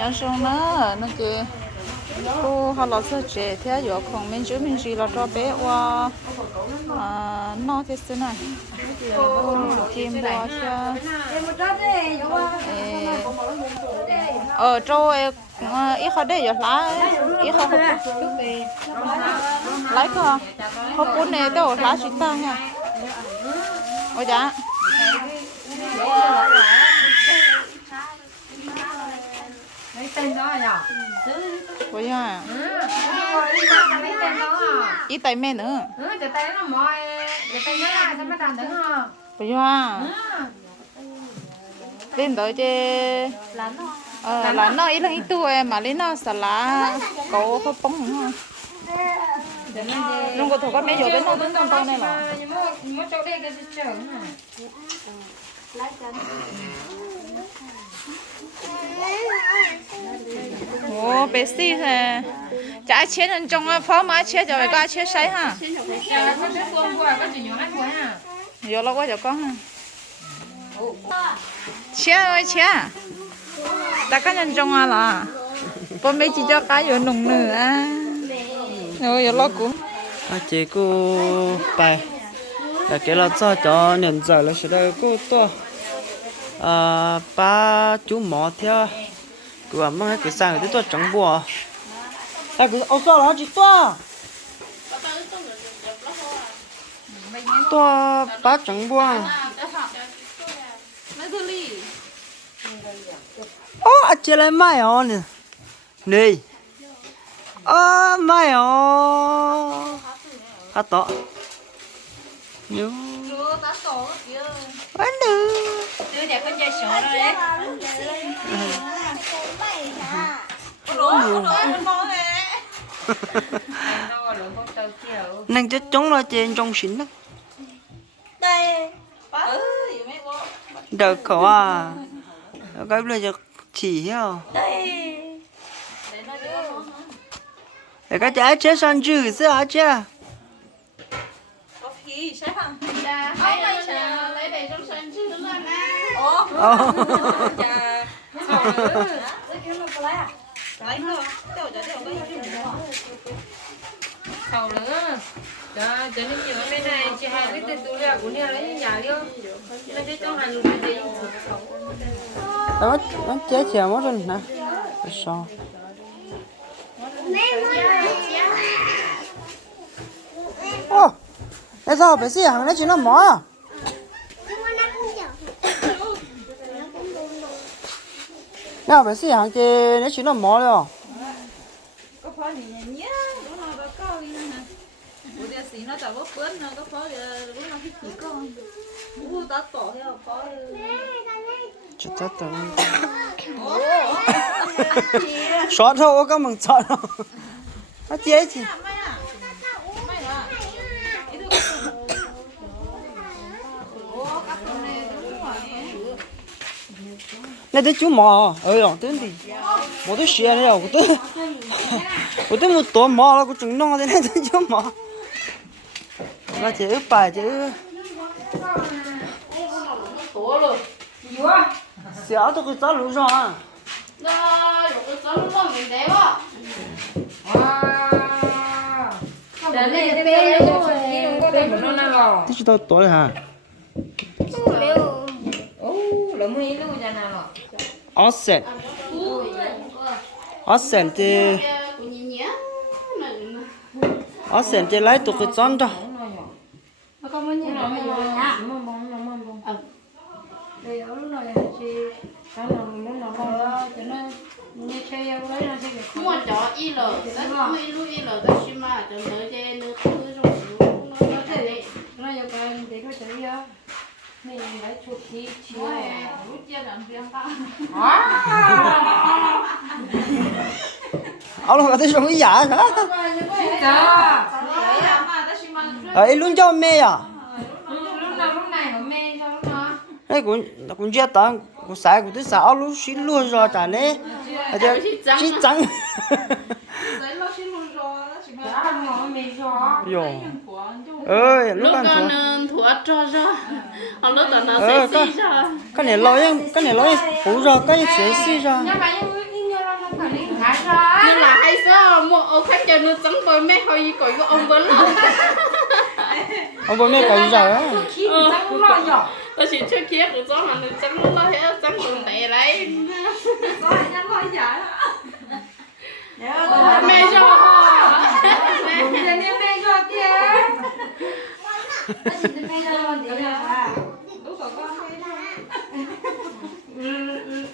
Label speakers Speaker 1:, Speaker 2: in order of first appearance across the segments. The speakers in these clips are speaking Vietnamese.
Speaker 1: nhớ xong nữa nó kì cô họ lọt sơ trẻ thế giờ không mình chữ mình chỉ là cho bé qua à nó thế xưa này kim bò cho ờ cho ít khó để giờ lá ít khó không lấy cơ không cuốn này tôi lá chúng ta nha ôi dạ
Speaker 2: lấy tên đó nhở
Speaker 1: ôi dạ ừ lấy tên đó à ít tay mẹ nữa.
Speaker 2: Ừ cái tên nó mỏi cái tên nó là sao mà đàn đứng hả
Speaker 1: ôi dạ ừ. Lên tới chứ ờ là nó. ít là ít tuổi mà lên nó xả lá cậu có bông không Nung có thuộc các mấy chỗ bên nó bên trong con này. Là nhưng mà nhưng mà chỗ đây cái gì chờ hả ồ bé xí thế chả chế nên trong á phó má chế cho cái chế sấy ha Dạ, có chút con qua có chỉ nhỏ lắm quá hả giờ nó qua cho con ha chế ơi chế ta cái nhân trong á là bố mấy chỉ cho cái vừa nung nữa à rồi giờ nó ba chú mỏ theo. Cửa à mang cái sang cái to trắng bùa. Ta cứ ô sao nó chỉ to to ba trắng bùa. Ô à chị lại mai à nè. Nè. À mai à hát to. Nhớ rồi. Con tàu kiểu nàng chết chống là trên trong xỉn đó. Đợt khẩu à. Cái bây giờ chỉ heo để cái trái chết sang chữ sẽ hả chứ sầu nữa đó cho nên nhiều bên này chị hai biết tên tôi là cũng đi lấy nhà đi nó đi trong hàng luôn đi đó nó chết chèo mất rồi nè sao ô tại sao phải xí hàng nó chỉ nó mỏ à? Nào phải xí hàng chứ nó chỉ nó mỏ rồi
Speaker 2: có phó gì nhá lúc nào có có đi nè bữa giờ xí nó chả có bớt nó có phó giờ lúc nào thích chỉ con u ta tổ theo phó
Speaker 1: Chết chết rồi. Xóa thôi, có mừng xóa đâu. Nó chế gì? này đấy chú mò, ơi rồi, tên gì? Một đứa xìa này rồi, một đứa, một đứa một tổ mò là có chừng nong thế này đấy chú mò. Nó chỉ ướp bài chứ. Xìa tôi cứ cháu lũ rồi à. Để lên bê luôn đi đừng có bê một nó nào Thế chú tao tối hả? ô lỡ mới luôn ra nào rồi Offset. Offset thì Offset thì lấy tụi cái chọn đó.
Speaker 2: mua chó y y mà cứ rồi nó thế ta Áo nó
Speaker 1: có thể sống cái giả hả? đấy à mà ta xí mà Ờ, luôn cho mẹ à?
Speaker 2: lúc nào lúc này mê cho lúc nào
Speaker 1: cũng cũng chưa tao cũng xài cũng tới xài lúc xin luôn rồi trả nè, chỉ trắng.
Speaker 2: đấy lo xí luôn
Speaker 1: của chú Ơi, lúc lúc ăn thua.
Speaker 2: thua cho cho họ lúc đó nó Ờ, sẽ con- xí cho
Speaker 1: Cái này lo em, cái này lo em phủ rồi, cái này sẽ xí rồi. nhưng mà nhưng nhưng
Speaker 2: như là ông khách cho nó trắng bơi mẹ hơi coi có ông vẫn lo
Speaker 1: ông ta cũng lo nhỏ
Speaker 2: tôi chỉ chưa kia của cho mà nó nó lo hết trắng còn tệ đấy mẹ cho Đúng rồi, nhưng mẹ cho kia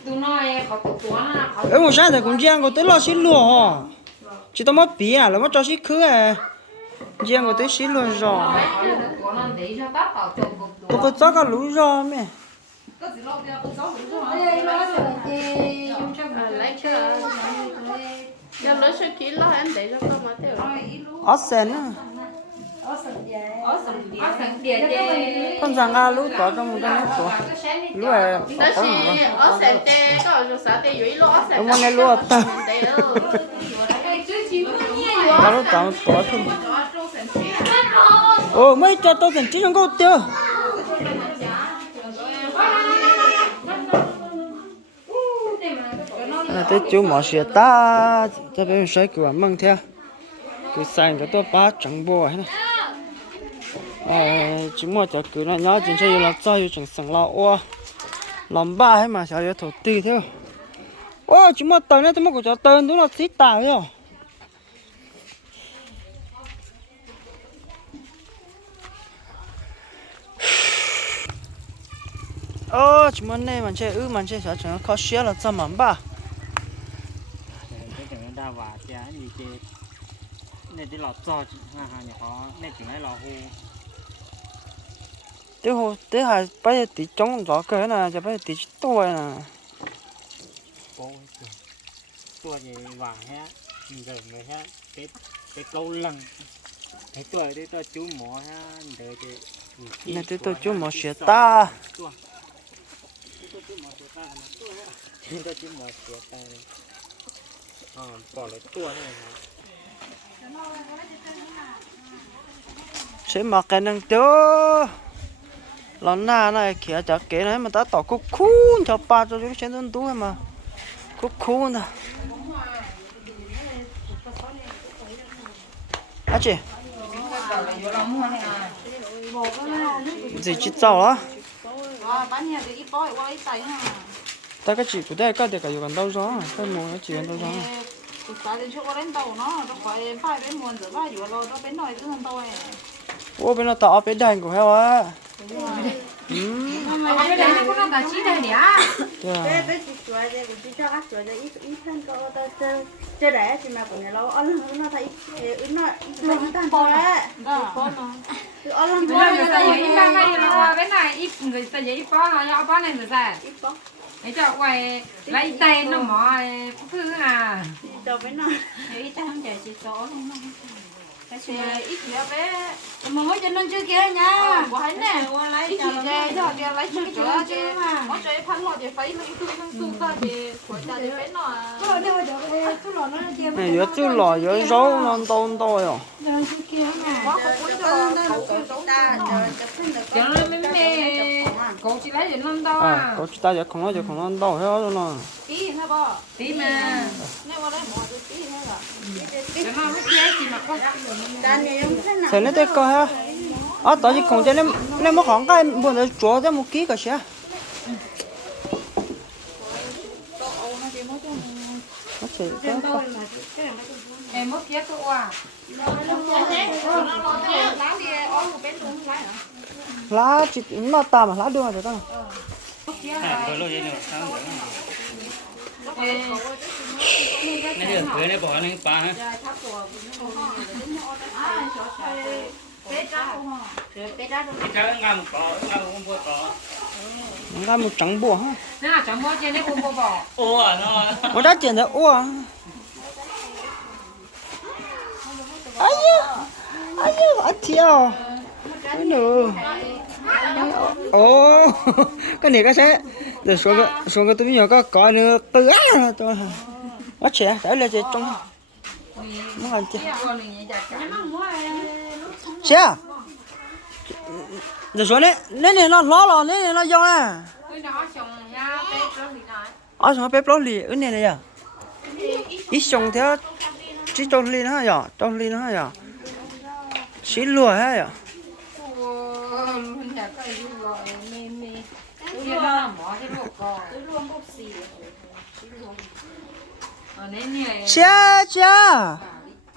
Speaker 2: tụi nó có tụi nó
Speaker 1: có ở một sáng thì cũng giang có tới lo xin luôn chỉ tao mất bì à là mất cho xin khứ à. Giang có tới luôn rồi tụi nó để cho tắt vào chồng của tụi tôi có cho cái lũ rồi mẹ
Speaker 2: À, lấy cho cho nó sẽ kỹ lo anh để cho con mà
Speaker 1: ở sen á. Con rằng à lũ có trong một cái nước của lũ à
Speaker 2: đó chỉ sân tê có ở xã tê dưới lo sân
Speaker 1: ông nghe lũ à ta tê ở nó lũ tao có thêm ồ mấy cho tôi thành chỉ trong câu tiêu Ờ, là tới chú mỏ xìa ta, cho bé mình cửa măng theo cứ sang cái tôi ba chẳng bò hết này. Ờ, chú mỏ cho cứ nó nhớ, chính chơi là cho chẳng sang lo ô làm ba hết mà sao yêu thổ tì theo ô chú mỏ tờ này tôi mỏ cho tờ đúng là xí tà rồi. Ô chú mỏ này mà chơi ư mà chơi sao có là
Speaker 2: cha gì chứ nên chỉ lọt cho ha ha nhà họ nên chỉ nói lọt hu
Speaker 1: thế hồ thế hai bây giờ tí chống rõ cái này cho bây giờ tí tôi nè.
Speaker 2: Tua gì và ha giờ mới ha cái cái câu lần cái tuổi đấy tôi chú mỏ ha đợi thì
Speaker 1: nè thế tôi chú một xe ta.
Speaker 2: tôi chú mỏ sửa ta tôi chú mỏ sửa ta này ờ bỏ lại tua này ha
Speaker 1: sẽ mặc cái năng cho lần nào này kia cho cái này mà ta tỏ cú khun cho ba cho chúng trên tuần túi mà cú khun à à chị gì chị cháu á
Speaker 2: bán nhà thì ít bói qua ít tay ha
Speaker 1: ta cái chị của đây cái để cả dùng đâu gió cái mùa nó chỉ gần đâu tôi ô bên nó tỏ bên đành của heo á
Speaker 2: ừ Ở đây nó có nó cả chi đây nhỉ dạ cái chị chuối đây cũng chỉ cho các chuối đây ít ít hơn có tơ tơ chơi đấy thì mà cũng nhà lâu ăn lần nó thấy ít nó ít nó ít tan thôi đấy cứ ăn lần Người ta giờ ít ba ngày là bên này ít người ta giờ ít bó nó nhau bó này người ta ít có Để cho quay lấy tay nó mỏ thứ à cho với nó ít ta không chạy chỉ số luôn cái thì ít nhiều bé mà mới cho nó chưa kia nha của hắn nè lấy ít cho chỉ nó chơi cho thì lấy chút chỗ nữa chứ chứ mà nó chơi phán nó thì phải lấy chút thằng su ta thì của ta thì phải nó cái lò đây giờ cái
Speaker 1: cái lò nó chơi này giờ chú lò giờ rau nó to to rồi giờ chưa kia mà quá không muốn cho
Speaker 2: cậu cái giống ta giờ chụp hình được Chẳng là mấy mẹ Cô chỉ lấy cho nó đâu à à
Speaker 1: có chú ta giờ không nói giờ không nói đâu hết rồi nó
Speaker 2: tí nữa bò Tí mà. Nếu mà lấy mỏ thì tí nữa là
Speaker 1: Thế nó tới coi ha. À tại vì không cho nên nên mà khoảng cái buồn để chúa ra một ký cả xe.
Speaker 2: Nó chỉ có Em mất kia tôi à
Speaker 1: lá chỉ nó ta mà lá đưa rồi con à một con trắng bùa ha
Speaker 2: Nó chẳng mua trên đấy cũng bò bò ô
Speaker 1: nó có đã tiền đấy ua ai nhá ai ở theo cái nữa ồ cái này cái sẽ để xuống cái xuống cái tôi bây giờ có có nữa từ á tôi quá trẻ đấy là trẻ trong nó làm chị. À, để xuống đấy nên này nó lo lo nên này nó do này ở trong bếp lò lì ở này này à ít xong theo chỉ trâu lì nữa hả trâu lì nữa à chỉ lùa hay à Hãy cái cho kênh Ghiền Mì Gõ Để không bỏ cái những video hấp dẫn cha cha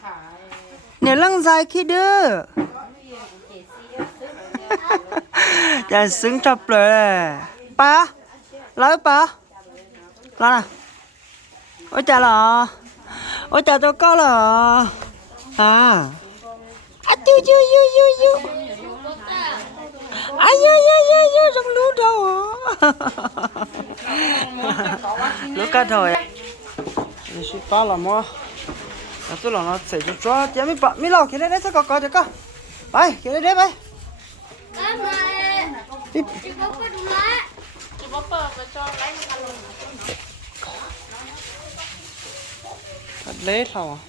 Speaker 1: thả nè lăng dài khi đưa. Dạ xứng chập rồi ba lấy ba lấy nè ôi cha là ôi cha cho con là à. À chu chu chu chu chu ai yo yo yo yo trong lú đâu lú cá thôi sẽ ba là mua à tôi là nó sẽ cho cho chị mi bạn mi lo cái đấy đấy sao có có được không bay cái đấy đấy bay đi Chị bố bơ và cho lấy một cái lồng. thật lết sao à?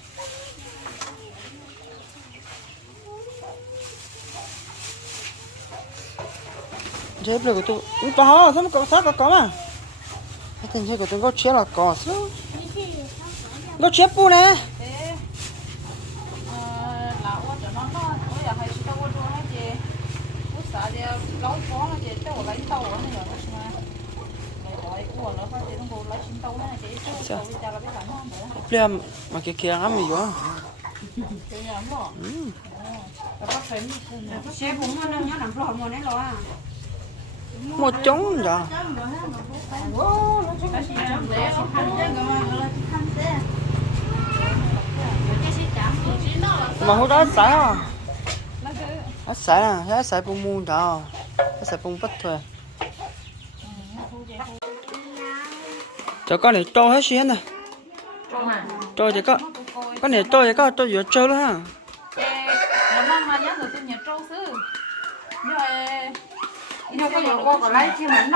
Speaker 1: Chế được của tôi. Mi bà hả sao mà có sao có có mà? Cái tình chế của tôi có chế là có sao có chế pu nè Ờ, lão quá cho nó nó bây giờ hay chỉ tao qua hết chị. Bút xả đi lâu khó là chị tao lấy tàu nữa. Này rồi mà rồi cái kia ngắm gì vậy chị nhầm rồi và bác phải Xe nó xài bông muôn đó nó xài bông bất thôi cho con này trâu hết xuyên à trâu chỉ có con này trâu chỉ có trâu vừa trâu đó ha. Tôi nhớ trâu sư nhưng mà nhưng có nhiều cô còn lấy chứ mà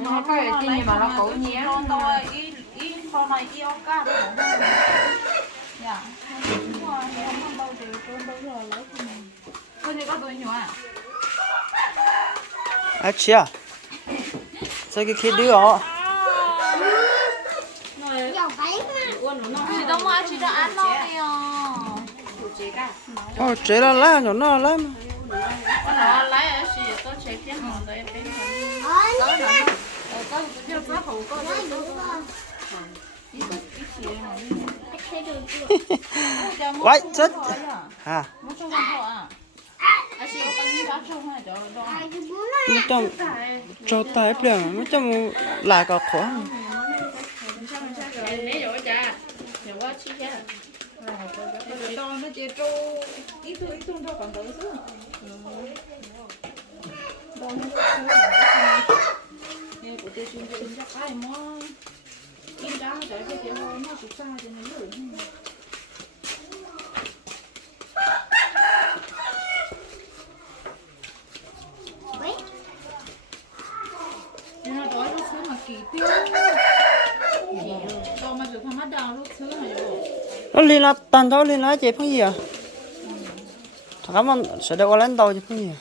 Speaker 1: nó có cái gì mà nó cổ nhé. tôi y y con này y ông cá đó dạ đúng rồi không ăn đâu thì trâu đâu rồi lấy cho mình con gì có tôi nhỏ à à chị à sao cái kia đứa họ
Speaker 2: chị đâu mà chị đã ăn đâu đi à
Speaker 1: Ồ, chế là lá nhỏ nó lá mà con nó lấy ở chị tôi chế tiền hàng đấy bên hàng đó là nó có cái cái cái à cho con thọ à? À, có cái giá trâu hay cho nó cho tay liền nó trong lại có khó
Speaker 2: chi cha. Cho nó tới chứ. Đâu nó mà mà mà
Speaker 1: mà mà liên là tan thôi liên là chế phong gì à? Thằng ơn sẽ qua lên đầu chế phong gì à?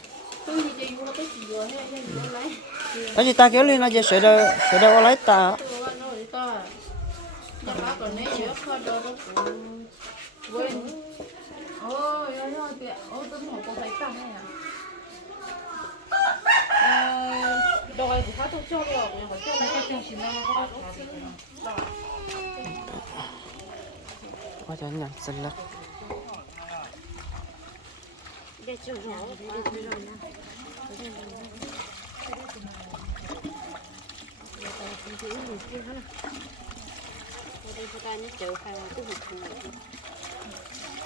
Speaker 1: Cái gì ta kéo liên là chế sẽ được sẽ được qua lấy ta Ôi, ôi, ôi, kìa. Ôi, tôi không có thấy tặng này à. Ờ, đòi thì phát thuốc cho được, nhưng mà cho nó cái chương trình nó có có gì ôi trời nhặt xin lắm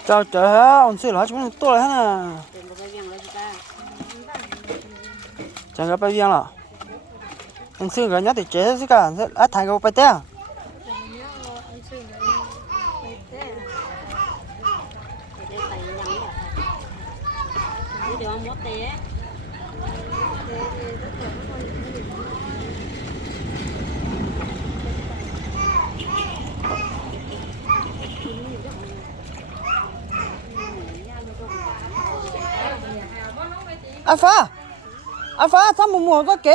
Speaker 1: chào trời hả ông sư là chúng nó tôi là nè chẳng có bao nhiêu là anh sư rồi nhát thì chế chứ cả á thay cái bài té anh phá À, anh phá à, sao mù mùa có kìa?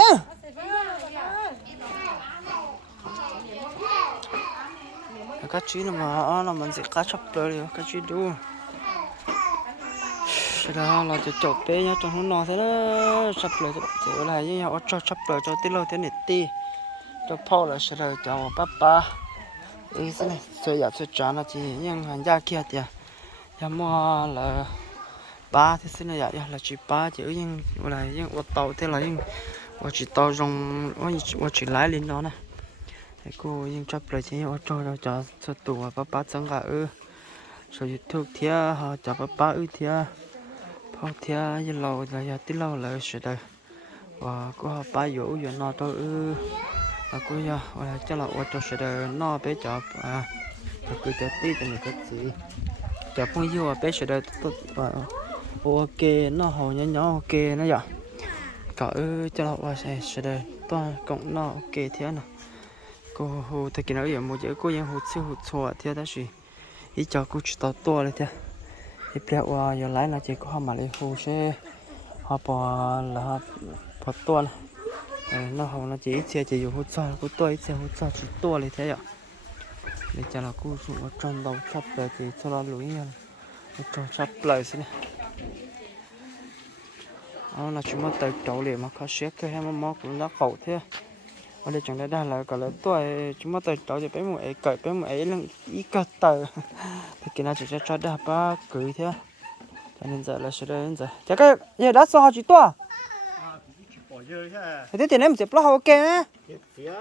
Speaker 1: Cá chí nó mà nó mình sẽ cá chập rồi cá chí đu. Sau đó là cho chọc bé nhá cho nó no thế đó. Chập rồi thì là như nhau, cho chập rồi cho tí lâu thế này tí. Cho phao là sau đó cho bà bà ý, thế này rồi giờ tôi chán là chỉ nhưng hàng gia kia thì giờ mua là ba, thế xin là dạ là chỉ ba chữ nhưng là nhưng một tàu, thế là nhưng ô chỉ tàu rong ô chỉ lái lên đó nè cái cô nhưng chấp lại chỉ ô cho cho cho cho tù và ba ba chẳng cả ư. Rồi youtube thia, họ cho ba ba ư thia. Họ thia như lâu là giờ tí lâu là sẽ đời. Và cô họ ba dỗ giờ nó tôi ư. Và cô giờ là cho là ô cho sẽ đời nó bé cho à cứ cho tí thì mình có gì cho phong yêu à, bé sẽ đời tốt và ok, nó hồ nhỏ nhỏ, ok, nó giờ cỡ cho nó qua xe sẽ đây toàn cộng nó ok thế nào. Cô hồ thật kỳ nói giờ một chữ cô siêu hồ chua thế đó gì ý cho cô chỉ tao to lên thế. Thì bây giờ giờ lái là chỉ có mà lấy hồ xe. Họ bỏ là họ bỏ to này ờ, nó hồ nó chỉ ít xe chỉ hồ chua cô to ít xe, hồ chua chỉ to lên thế ạ. Để cho nó cô dùng ở trong đầu sắp tới thì cho nó lùi nha cho sắp lại xin nó là chúng ta tới chỗ liền mà khó xét cái hai mà cũng đã khẩu thế. Ở đây chẳng ta đang là gọi là tuổi chúng mất tới chỗ thì bé một ấy, cởi bé một ấy là ít cơ tờ. Thì cái nào chỉ cho cho đáp ba cưới thế. Cho nên giờ là sẽ đây giờ. Chắc cái giờ đã sao chỉ tua? Thế thì tiền em sẽ lo ok nhé chết tía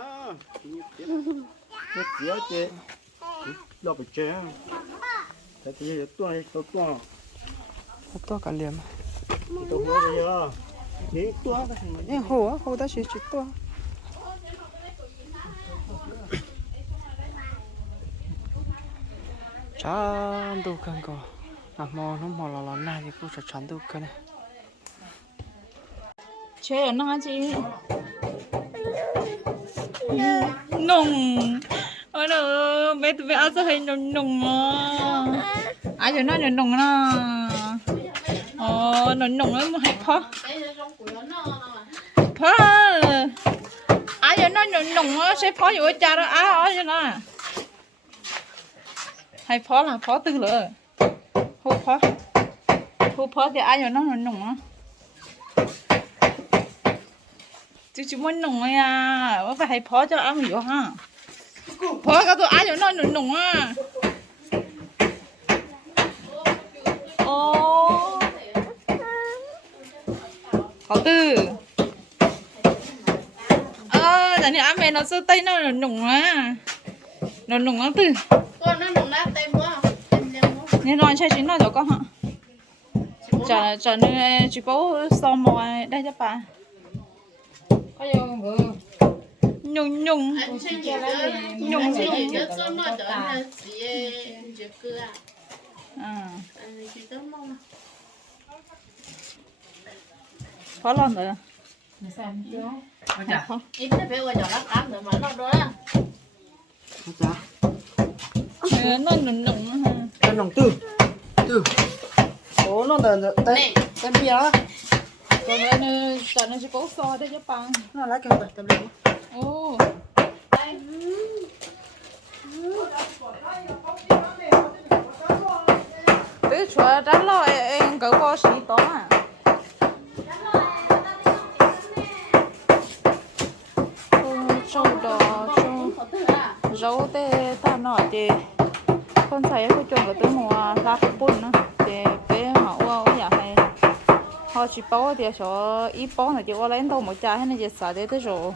Speaker 2: chết lo bị chết thế thì tôi tôi tôi
Speaker 1: tôi cả liền hồ hồ ta chỉ chỉ tua. Chán đâu cần có à mò nó mò lò lò này thì cũng sẽ chán đâu cần này. Chơi ở nó chị. Nồng ôi nó bé tụi bé ăn sao hay nồng nồng à? Ai cho nó nồng nồng nó หนนหนงแล้วมาให้พ่อพ่ออ้าอย่างนั้นหนนหนงใช้พ่ออยู่จาระอ้าอ๋ออย่างนั้ให้พ่อละพ่อตื่นเลยพูพ่อพูพ่อเดี๋ยวอ้าอย่างนั้นหนนหนงจุ๊จุ๊มันหนงเงอะว่าไปให้พ่อจะอ้าอยู่ฮะาพ่อก็ตัวอ้าอย่างนั้นหนนหนงอะ Có tư. Ờ, tại này ăn mẹ nó sơ tay nó nồng nồng à. Nó nồng lắm tư. con nó nồng nát tem quá quá Nên nói chơi chín nó rồi con hả? Chả chả nên chỉ có xong mà đây cho bà. có vô vừa Nhung nhung. gì nhung gì là gì gì cơ à Phó lần rồi. ít nó phải qua cho nó cắm rồi mà nó đó. Ờ, nó nồng nồng. Cái nòng tư. Tư. Ủa nó tay này tay bia đó. Còn nó cho nó chỉ có so đây cho bà. Nó lấy cái tay bia. Ồ. Tứ chúa đã lo em cỡ bao xí đó à. Ô, Trâu đỏ, trâu có rau tê ta nọ thì con thấy cái chuyện của tôi mua lá cái bún nữa thì bé mà qua ở nhà hay họ chỉ bao thì số ít bao này thì qua lên đâu một trái hay là gì sao để tới rồi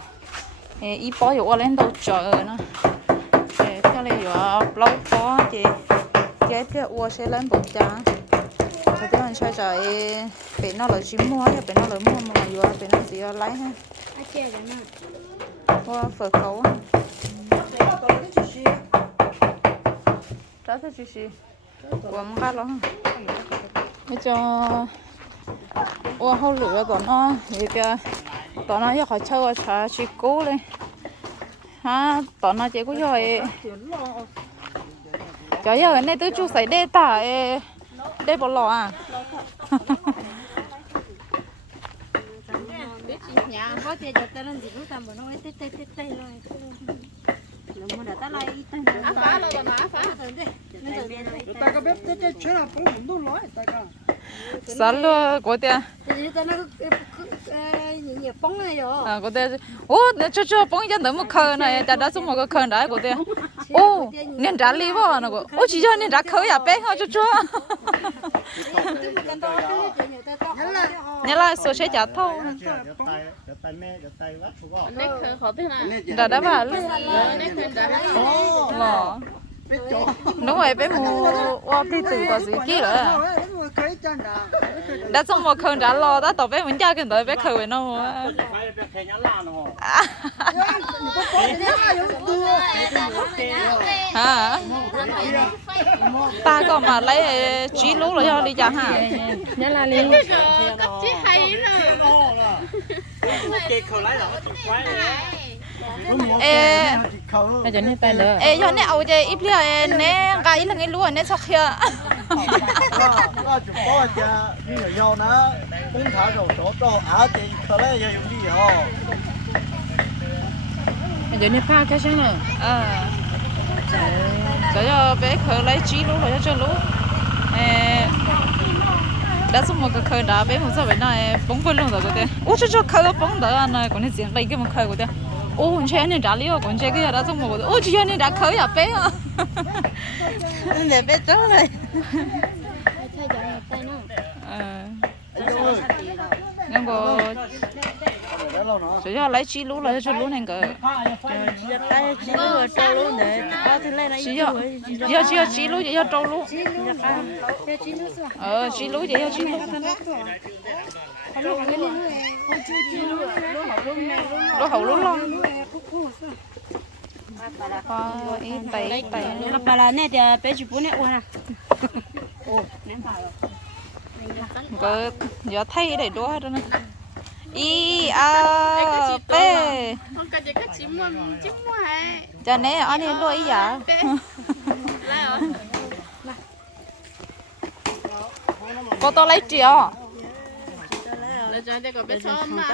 Speaker 1: ít bao thì qua lên đâu chờ nữa thì cái này rồi lâu bao thì cái thì qua sẽ lên một trái thì tôi mình chơi trời bé nó là chỉ mua hay bé nó là mua mà vừa bé nó chỉ lấy ha à qua phở khấu ha đó thì chị của một cái đó bây giờ ô hậu lửa của nó thì cái tao nó giờ khỏi chơi thả chị cố lên. Ha tỏ nó chỉ có rồi cho giờ cái này tôi chú xảy đê tả đê bỏ lò à? biết chị nhà có chơi cho tao làm gì cũng tao bảo nó tê tê tê tê rồi rồi mua đã ta lại tăng á phá rồi mà á phá ta cái cái chuyện là cũng không đúng lỗi ta sao luôn có tiền
Speaker 2: thì ta những nhiều bóng này rồi à có tiền
Speaker 1: ô để cho cho bông cho nấm khờ này chả đã xong một cái khờ đấy có tiền ô nên trả lý vào nó có ô chỉ cho nên trả khờ ya bé ho cho cho nhớ là số sẽ trả thâu đã đã bảo luôn lò đúng rồi bé mù ô đi từ tao gì kia rồi đã xong một khờ đã lo đã tao bé mình cha cái đời bé khờ vậy nó hả ta còn mà lấy trí lú rồi cho đi chả hả nhớ là liền cấp chí hay rồi kê khờ lấy là nó quái ê. Bây giờ nên tay đỡ ê cho nên ấu chơi ít lia nè cái là cái lúa nè sao kia nó chụp có cha như là do nó cũng thả rồi chỗ cho á thì có lẽ giờ dùng gì hả bây giờ nên pha cái sáng rồi ờ. Cho cho bé khờ lấy trí lú rồi cho lú. Ê đã xong một cái khờ đã bé một sao vậy này bóng bơi luôn rồi cái đấy ủa cho cho khờ bóng anh này còn nên diễn vậy cái một khờ cái đấy ô con chơi nên trả liêu con chơi cái đã xong một cái ô chơi nên đã khờ ya bé à để bé trốn ờ nhưng nữa chỉ cho lấy chi lú là cho lú này cơ
Speaker 2: chỉ có trâu luôn để có thứ này
Speaker 1: chỉ cho giờ chỉ chi lú chỉ cho trâu lú ờ chi lú chỉ cho chi lú lú hậu lú ý tay tay là bà là nè thì bé chỉ bốn nè. Ua nè cơ giờ thay để đua đó nè ý à bé không cần gì cái chỉ mua chỉ mua hay cho nên anh đi lúa ý dạ lại rồi cô tôi lấy triệu là cho cho có bé cho mà